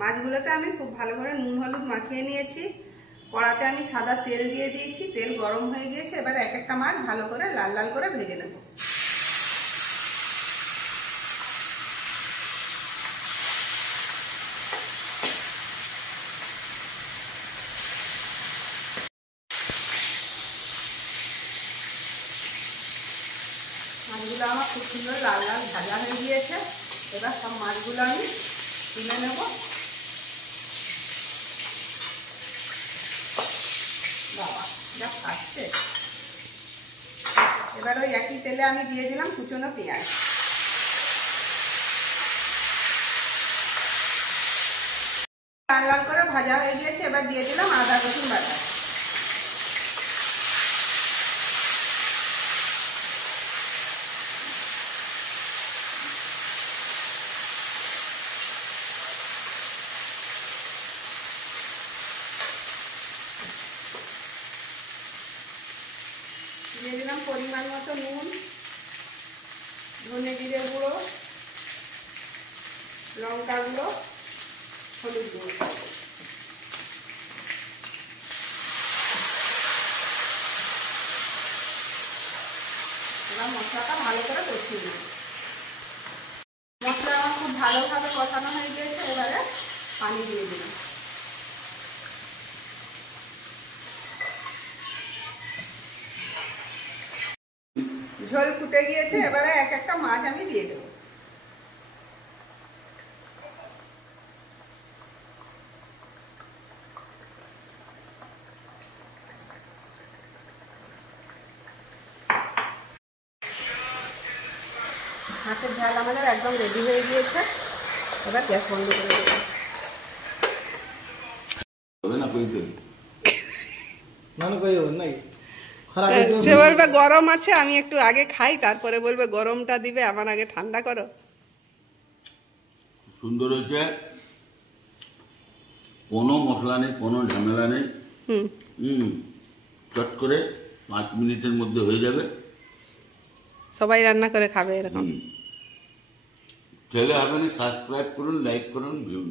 মাছগুলোতে আমি খুব ভালো করে নুন হলুদ মাখিয়ে নিয়েছি। কড়াতে আমি সাদা তেল দিয়ে দিয়েছি, তেল গরম হয়ে গিয়েছে। এবার এক একটা মাছ ভালো করে লাল লাল করে ভেজে নেব। মাছগুলো আমার খুব সুন্দর লাল লাল ভাজা হয়ে গিয়েছে। এবার সব মাছগুলো আমি তুলে নেব। বাবা যা খাচ্ছে। এবার ওই একই তেলে আমি দিয়ে দিলাম কুচনো পেঁয়াজ। লাল লাল করে ভাজা হয়ে গিয়েছে। এবার দিয়ে দিলাম আদা রসুন বাটা। দিয়ে দিলাম পরিমাণ মতো নুন, ধনে জিরে গুঁড়ো, লঙ্কা গুঁড়ো, হলুদ গুঁড়ো। এবার মশলাটা ভালো করে কষিয়ে নেব। মশলা আমার খুব ভালোভাবে কষানো হয়ে গিয়েছে। এবারে পানি দিয়ে দিলাম। ঝোল ফুটে গিয়েছে। এবারে এক একটা মাছ আমি দিয়ে দেবো। মাছের ঝাল আমাদের একদম রেডি হয়ে গিয়েছে। এবার গ্যাস বন্ধ করে দেবো। সে বলবে গরম আছে, আমি একটু আগে খাই, তারপরে বলবে গরমটা দিবে, আমার আগে ঠান্ডা করো। সুন্দর হয়েছে, কোনো মশলা নেই, কোনো ঝামেলা নেই। চট করে 5 মিনিটের মধ্যে হয়ে যাবে। সবাই রান্না করে খাবে এরকম। ছেলে হবে না, সাবস্ক্রাইব করুন, লাইক করুন, ভিউন।